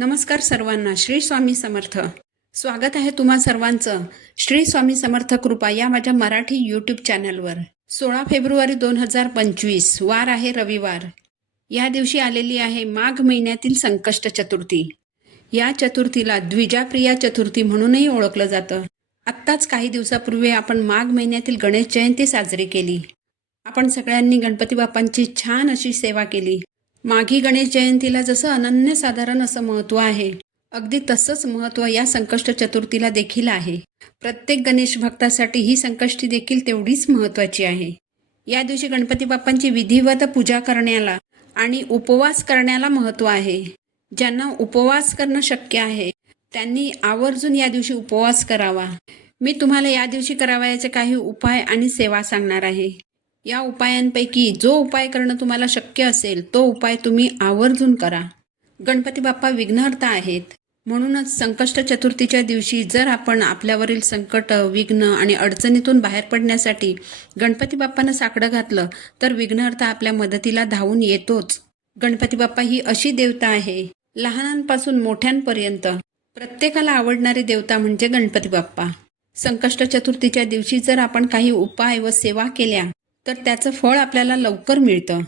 नमस्कार सर्वांना श्री स्वामी समर्थ. स्वागत आहे तुम्हा सर्वांचं. श्री स्वामी समर्थ कृपा या माझ्या मराठी यूट्यूब चॅनलवर सोळा फेब्रुवारी दोन हजार पंचवीस वार आहे रविवार. या दिवशी आलेली आहे माघ महिन्यातील संकष्ट चतुर्थी. या चतुर्थीला द्विजाप्रिया चतुर्थी म्हणूनही ओळखलं जातं. आत्ताच काही दिवसापूर्वी आपण माघ महिन्यातील गणेश जयंती साजरी केली. आपण सगळ्यांनी गणपती बाप्पांची छान अशी सेवा केली. माघी गणेश जयंतीला जसं अनन्यसाधारण असं महत्त्व आहे अगदी तसंच महत्त्व या संकष्ट चतुर्थीला देखील आहे. प्रत्येक गणेश भक्तासाठी ही संकष्टी देखील तेवढीच महत्त्वाची आहे. या दिवशी गणपती बाप्पांची विधिवत पूजा करण्याला आणि उपवास करण्याला महत्त्व आहे. ज्यांना उपवास करणं शक्य आहे त्यांनी आवर्जून या दिवशी उपवास करावा. मी तुम्हाला या दिवशी करावयाचे काही उपाय आणि सेवा सांगणार आहे. या उपायांपैकी जो उपाय करणं तुम्हाला शक्य असेल तो उपाय तुम्ही आवर्जून करा. गणपती बाप्पा विघ्नहर्ता आहेत. म्हणूनच संकष्ट चतुर्थीच्या दिवशी जर आपण आपल्यावरील संकट विघ्न आणि अडचणीतून बाहेर पडण्यासाठी गणपती बाप्पानं साकडं घातलं तर विघ्नहर्ता आपल्या मदतीला धावून येतोच. गणपती बाप्पा ही अशी देवता आहे लहानांपासून मोठ्यांपर्यंत. प्रत्येकाला आवडणारी देवता म्हणजे गणपती बाप्पा. संकष्ट चतुर्थीच्या दिवशी जर आपण काही उपाय व सेवा केल्या तर त्याचं फळ आपल्याला लवकर मिळतं.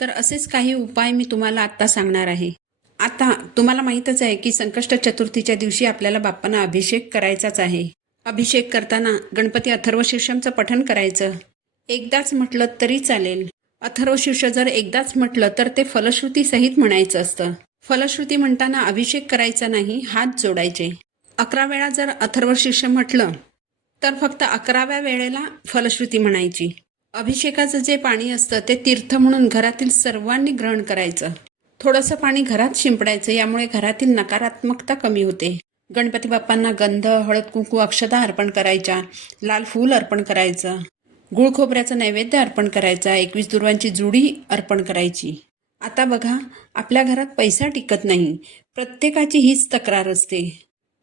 तर असेच काही उपाय मी तुम्हाला आत्ता सांगणार आहे. आता तुम्हाला माहीतच आहे की संकष्ट चतुर्थीच्या दिवशी आपल्याला बाप्पांना अभिषेक करायचाच आहे. अभिषेक करताना गणपती अथर्व शीर्षमचं पठण करायचं. एकदाच म्हटलं तरी चालेल. अथर्व शीर्ष जर एकदाच म्हटलं तर ते फलश्रुतीसहित म्हणायचं असतं. फलश्रुती म्हणताना अभिषेक करायचा नाही हात जोडायचे. अकरा वेळा जर अथर्व शीर्ष म्हटलं तर फक्त अकराव्या वेळेला फलश्रुती म्हणायची. अभिषेकाचं जे पाणी असतं ते तीर्थ म्हणून घरातील सर्वांनी ग्रहण करायचं. थोडंसं पाणी घरात शिंपडायचं यामुळे घरातील नकारात्मकता कमी होते. गणपती बाप्पांना गंध हळद कुंकू अक्षता अर्पण करायच्या लाल फूल अर्पण करायचं गुळ खोबऱ्याचं नैवेद्य अर्पण करायचा एकवीस दुर्वांची जुडी अर्पण करायची. आता बघा आपल्या घरात पैसा टिकत नाही. प्रत्येकाची हीच तक्रार असते.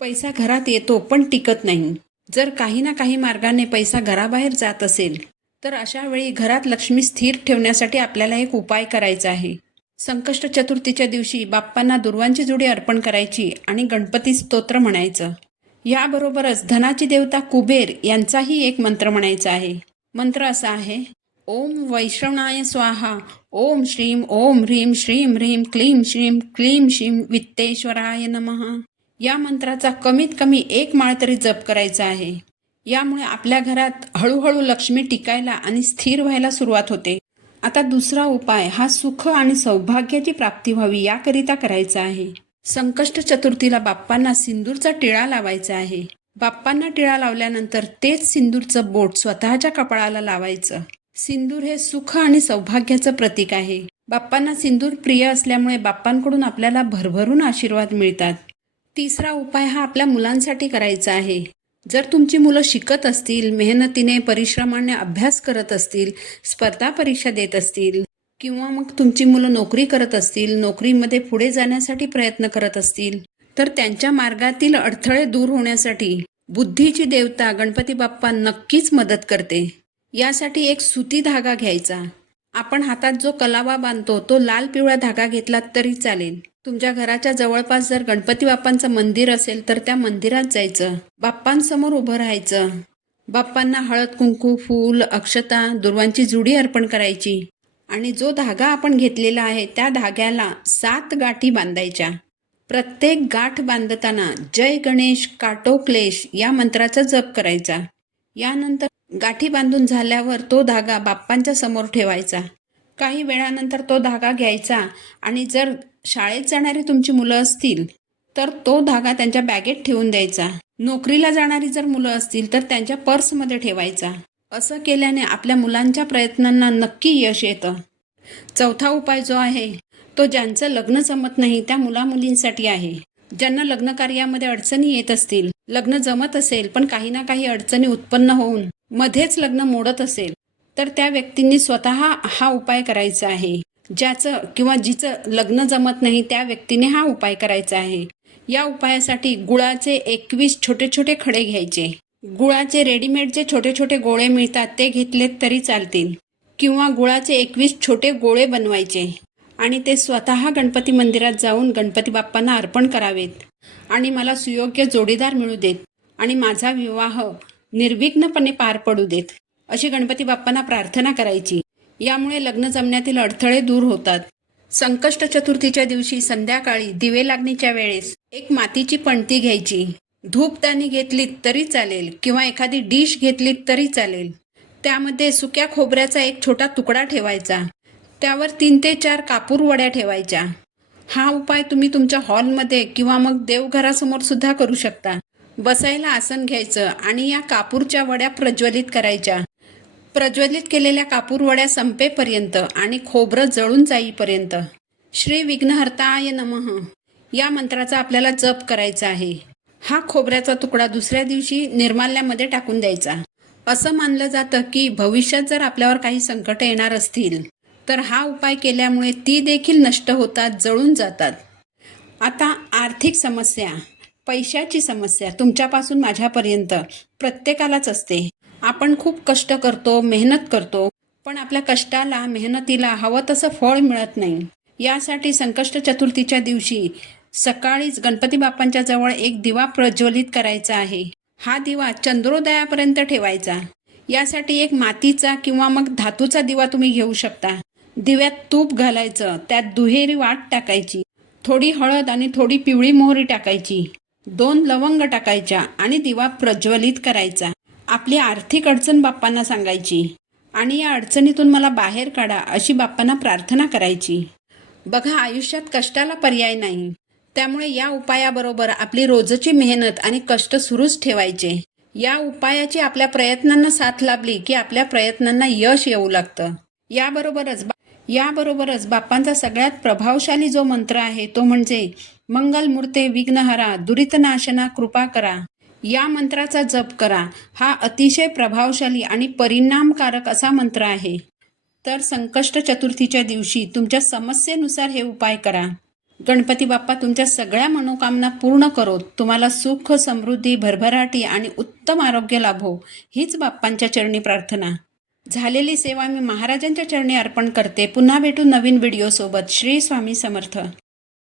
पैसा घरात येतो पण टिकत नाही. जर काही ना काही मार्गाने पैसा घराबाहेर जात असेल तर अशा वेळी घरात लक्ष्मी स्थिर ठेवण्यासाठी आपल्याला एक उपाय करायचा आहे. संकष्ट चतुर्थीच्या दिवशी बाप्पांना दुर्वांची जुडी अर्पण करायची आणि गणपती स्तोत्र म्हणायचं. याबरोबरच धनाची देवता कुबेर यांचाही एक मंत्र म्हणायचा आहे. मंत्र असा आहे ओम वैष्णवनाय स्वाहा ओम श्रीम ओम ह्रीम श्रीम ह्रीम क्लीम श्रीम क्लीम श्रीम वित्तेश्वराय नमः. या मंत्राचा कमीत कमी एक माळ तरी जप करायचा आहे. यामुळे आपल्या घरात हळूहळू लक्ष्मी टिकायला आणि स्थिर व्हायला सुरुवात होते. आता दुसरा उपाय हा सुख आणि सौभाग्याची प्राप्ती व्हावी याकरिता करायचा आहे. संकष्ट चतुर्थीला बाप्पांना सिंदूरचा टिळा लावायचा आहे. बाप्पांना टिळा लावल्यानंतर तेच सिंदूरचं बोट स्वतःच्या कपाळाला लावायचं. सिंदूर हे सुख आणि सौभाग्याचं प्रतीक आहे. बाप्पांना सिंदूर प्रिय असल्यामुळे बाप्पांकडून आपल्याला भरभरून आशीर्वाद मिळतात. तिसरा उपाय हा आपल्या मुलांसाठी करायचा आहे. जर तुमची मुलं शिकत असतील मेहनतीने परिश्रमाने अभ्यास करत असतील स्पर्धा परीक्षा देत असतील किंवा मग तुमची मुलं नोकरी करत असतील नोकरीमध्ये पुढे जाण्यासाठी प्रयत्न करत असतील तर त्यांच्या मार्गातील अडथळे दूर होण्यासाठी बुद्धीची देवता गणपती बाप्पा नक्कीच मदत करते. यासाठी एक सुती धागा घ्यायचा. आपण हातात जो कलावा बांधतो तो लाल पिवळा धागा घेतला तरी चालेल. तुमच्या घराच्या जवळपास जर गणपती बाप्पांचं मंदिर असेल तर त्या मंदिरात जायचं. बाप्पांसमोर उभं राहायचं. बाप्पांना हळद कुंकू फूल अक्षता दुर्वांची जुडी अर्पण करायची. आणि जो धागा आपण घेतलेला आहे त्या धाग्याला सात गाठी बांधायच्या. प्रत्येक गाठ बांधताना जय गणेश काटो क्लेश या मंत्राचा जप करायचा. यानंतर गाठी बांधून झाल्यावर तो धागा बाप्पांच्या समोर ठेवायचा. काही वेळानंतर तो धागा घ्यायचा आणि जर शाळेत जाणारी तुमची मुलं असतील तर तो धागा त्यांच्या बॅगेत ठेवून द्यायचा. नोकरीला जाणारी जर मुलं असतील तर त्यांच्या पर्समध्ये ठेवायचा. असं केल्याने आपल्या मुलांच्या प्रयत्नांना नक्की यश येतं. चौथा उपाय जो आहे तो ज्यांचं लग्न जमत नाही त्या मुलामुलींसाठी आहे. ज्यांना लग्न कार्यामध्ये अडचणी येत असतील लग्न जमत असेल पण काही ना काही अडचणी उत्पन्न होऊन मध्येच लग्न मोडत असेल तर त्या व्यक्तींनी स्वतः हा उपाय करायचा आहे. ज्याचं किंवा जिचं लग्न जमत नाही त्या व्यक्तीने हा उपाय करायचा आहे. या उपायासाठी गुळाचे एकवीस छोटे छोटे खडे घ्यायचे. गुळाचे रेडीमेड जे छोटे छोटे गोळे मिळतात ते घेतलेत तरी चालतील. किंवा गुळाचे एकवीस छोटे गोळे बनवायचे. आणि ते स्वतः गणपती मंदिरात जाऊन गणपती बाप्पांना अर्पण करावेत. आणि मला सुयोग्य जोडीदार मिळू देत. आणि माझा विवाह निर्विघ्नपणे पार पडू देत. अशी गणपती बाप्पांना प्रार्थना करायची. यामुळे लग्न जमण्यातील अडथळे दूर होतात. संकष्ट चतुर्थीच्या दिवशी संध्याकाळी दिवे लागणीच्या वेळेस एक मातीची पणती घ्यायची. धूपदाणी घेतलीत तरी चालेल किंवा एखादी डिश घेतलीत तरी चालेल. त्यामध्ये सुक्या खोबऱ्याचा एक छोटा तुकडा ठेवायचा. त्यावर तीन ते चार कापूर वड्या ठेवायच्या. हा उपाय तुम्ही तुमच्या हॉलमध्ये किंवा मग देवघरासमोर सुद्धा करू शकता. बसायला आसन घ्यायचं आणि या कापूरच्या वड्या प्रज्वलित करायच्या. प्रज्वलित केलेल्या कापूर वड्या संपेपर्यंत आणि खोबरं जळून जाईपर्यंत. श्री विघ्नहर्ताय नमः. या मंत्राचा आपल्याला जप करायचा आहे. हा खोबऱ्याचा तुकडा दुसऱ्या दिवशी निर्माल्यामध्ये टाकून द्यायचा. असं मानलं जातं की भविष्यात जर आपल्यावर काही संकट येणार असतील तर हा उपाय केल्यामुळे ती देखील नष्ट होतात जळून जातात. आता आर्थिक समस्या. पैशाची समस्या तुमच्यापासून माझ्यापर्यंत प्रत्येकालाच असते. आपण खूप कष्ट करतो मेहनत करतो पण आपल्या कष्टाला मेहनतीला हवं तसं फळ मिळत नाही. यासाठी संकष्ट चतुर्थीच्या दिवशी सकाळीच गणपती बाप्पांच्या जवळ एक दिवा प्रज्वलित करायचा आहे. हा दिवा चंद्रोदयापर्यंत ठेवायचा. यासाठी एक मातीचा किंवा मग धातूचा दिवा तुम्ही घेऊ शकता. दिव्यात तूप घालायचं त्यात दुहेरी वाट टाकायची. थोडी हळद आणि थोडी पिवळी मोहरी टाकायची. दोन लवंग टाकायच्या आणि दिवा प्रज्वलित करायचा. आपली आर्थिक अडचण बाप्पांना सांगायची. आणि या अडचणीतून मला बाहेर काढा अशी बाप्पांना प्रार्थना करायची. बघा आयुष्यात कष्टाला पर्याय नाही. त्यामुळे या उपायाबरोबर आपली रोजची मेहनत आणि कष्ट सुरूच ठेवायचे. या उपायाची आपल्या प्रयत्नांना साथ लाभली की आपल्या प्रयत्नांना यश येऊ लागतं. याबरोबरच याबरोबरच बाप्पांचा सगळ्यात प्रभावशाली जो मंत्र आहे तो म्हणजे मंगलमूर्ते विघ्नहरा दुरितनाशना कृपा करा. या मंत्राचा जप करा. हा अतिशय प्रभावशाली आणि परिणामकारक असा मंत्र आहे. तर संकष्ट चतुर्थीच्या दिवशी तुमच्या समस्येनुसार हे उपाय करा. गणपती बाप्पा तुमच्या सगळ्या मनोकामना पूर्ण करोत तुम्हाला सुख समृद्धी भरभराटी आणि उत्तम आरोग्य लाभो. हीच बाप्पांच्या चरणी प्रार्थना. झालेली सेवा मी महाराजांच्या चरणी अर्पण करते. पुन्हा भेटू नवीन व्हिडिओसोबत. श्री स्वामी समर्थ.